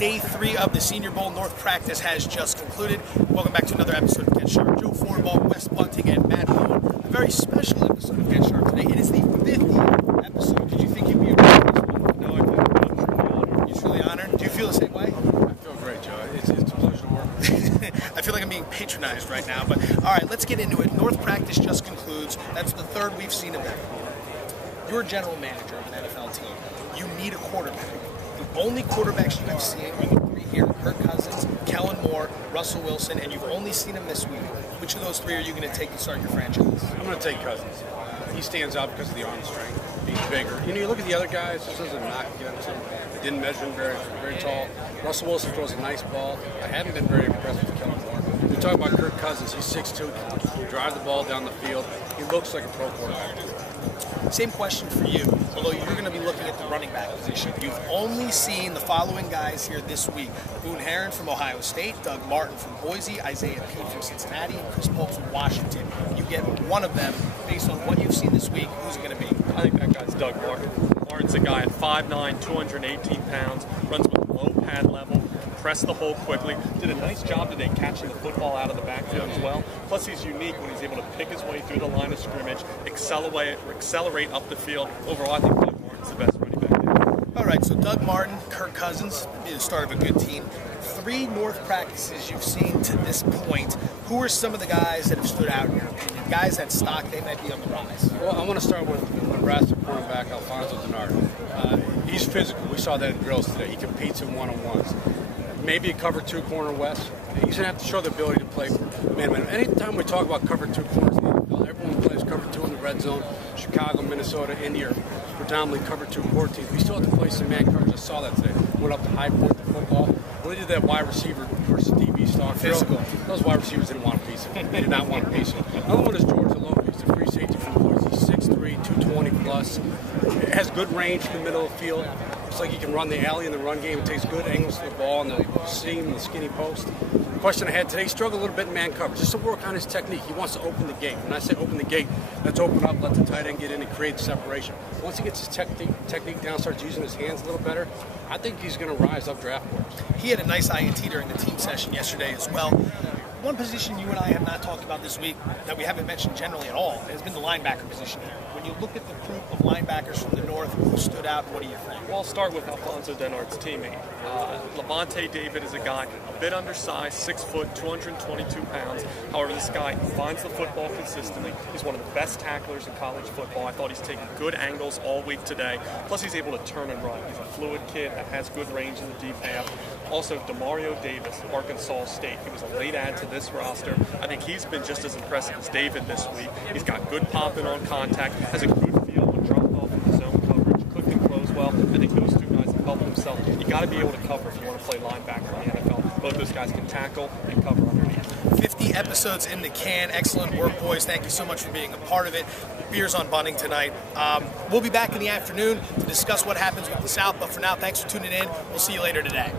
Day 3 of the Senior Bowl North practice has just concluded. Welcome back to another episode of Get Sharp. Joe Fortenbaugh, Wes Bunting, and Matt Bowen. A very special episode of Get Sharp today. It is the 50th episode. Did you think you'd be around this one? No, I didn't. I'm truly honored. You're truly honored? Do you feel the same way? I feel great, Joe. It's a pleasure to work with you. I feel like I'm being patronized right now, but all right, let's get into it. North practice just concludes. That's the third we've seen of them. You're a general manager of an NFL team. You need a quarterback. The only quarterbacks you have seen are the three here: Kirk Cousins, Kellen Moore, Russell Wilson, and you've only seen him this week. Which of those three are you going to take to start your franchise? I'm going to take Cousins. He stands out because of the arm strength, being bigger. You look at the other guys, this doesn't knock against him. They didn't measure him very tall. Russell Wilson throws a nice ball. I haven't been very impressed with Kellen Moore. We talk about Kirk Cousins. He's 6'2". He drives the ball down the field. He looks like a pro quarterback. Same question for you, although you're going to be looking at the running back position. You've only seen the following guys here this week: Boone Herron from Ohio State, Doug Martin from Boise, Isaiah Pete from Cincinnati, and Chris Polk from Washington. You get one of them based on what you've seen this week. Who's it going to be? I think that guy's Doug Martin. Martin's a guy at 5'9", 218 pounds, runs with a low pad level, pressed the hole quickly, did a nice job today catching the football out of the backfield as well. Plus he's unique when he's able to pick his way through the line of scrimmage, accelerate up the field. Overall, I think Doug Martin's the best running back there. All right, so Doug Martin, Kirk Cousins, be the start of a good team. 3 North practices you've seen to this point. Who are some of the guys that have stood out in your opinion? Guys that stock, they might be on the rise. Well, I want to start with Nebraska cornerback Alfonso Denard. He's physical. We saw that in drills today. He competes in one-on-ones. Maybe a cover 2 corner West. He's going to have to show the ability to play man-to-man. Anytime we talk about cover 2 corners in the NFL, everyone plays cover 2 in the red zone. Chicago, Minnesota, Indy are predominantly cover 2 core teams. We still have to play some man coverage. I saw that today. Went up to high point the football. When they did that wide receiver versus DB stock physical, those wide receivers didn't want a piece of it. They did not want a piece of it. Another one is George Aloka. He's the free safety from Boise. He's 6'3", 220 plus. Has good range in the middle of the field. Looks like he can run the alley in the run game. It takes good angles to the ball and the seam and the skinny post. The question I had today, he struggled a little bit in man coverage, just to work on his technique. He wants to open the gate. When I say open the gate, let's open up, let the tight end get in and create separation. Once he gets his technique down, starts using his hands a little better, I think he's going to rise up draft boards. He had a nice INT during the team session yesterday as well. One position you and I have not talked about this week that we haven't mentioned generally at all has been the linebacker position here. When you look at the group of linebackers from the north, who stood out, what do you think? Well, I'll start with Alfonso Denard's teammate. Levante David is a guy a bit undersized, 6 foot, 222 pounds. However, this guy finds the football consistently. He's one of the best tacklers in college football. I thought he's taken good angles all week today. Plus, he's able to turn and run. He's a fluid kid that has good range in the deep half. Also, Demario Davis, Arkansas State. He was a late add to this roster. I think he's been just as impressive as David this week. He's got good popping on contact, has a good feel when dropped off in the zone coverage, cook and close well. I think those 2 guys have helped themselves. You got to be able to cover if you want to play linebacker in the NFL. Both those guys can tackle and cover underneath. 50 episodes in the can. Excellent work, boys. Thank you so much for being a part of it. Beers on Bunting tonight. We'll be back in the afternoon to discuss what happens with the South. But for now, thanks for tuning in. We'll see you later today.